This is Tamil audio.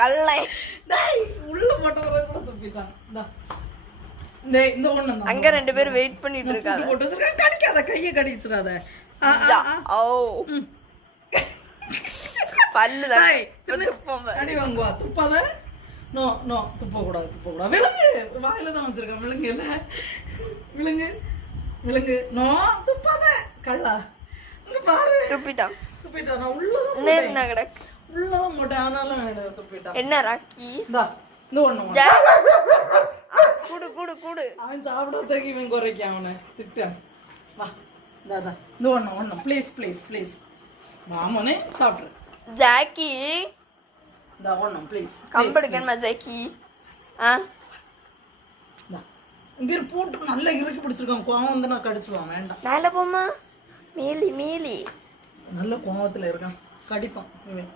கல்லை உள்ள போட்டவரை கூட துப்பிட்டான். இந்த ஒண்ணு அங்க 2 பேர் வெயிட் பண்ணிட்டு இருக்காங்க. போட்டு கடிக்காத, கையை கடிச்சிடாத. ஓ பல்லுல அடி வாங்குவா. துப்பாத. நோ நோ, துப்ப கூடாது. விழுங்கு, வாயில தான் வச்சிருக்கேன். விழுங்கு இல்ல, விழுங்கு விழுங்கு. நோ, துப்பாத. கள்ளா இங்க பாரு. துப்பிட்டான். நான் உள்ளதான் என்ன கிடக்கு? உள்ளதான் போட்டேன், ஆனாலும் துப்பிட்டான். என்ன ராக்கி? இந்த ஒண்ணு கூடு கூடு கூடு. அவன் சாப்பிடறதுக்கு இவன் குறைக்க அவனை திட்டான். வா இந்த ஒண்ணு ப்ளீஸ் ப்ளீஸ் ப்ளீஸ். வாமோனே சாப்பிட்ரு. ஜாக்கி இந்த ஒண்ணு ப்ளீஸ். கம்பெடுக்கணுமா ஜாக்கி? இங்க போட்டு நல்லா இறுக்கி பிடிச்சிருக்கான். கோவம் வந்து நான் கடிச்சுடுவான். வேண்டாம், மேல போமா. மீலி மீலி நல்ல கோவத்துல இருக்கான், கடிப்பான் இவன்.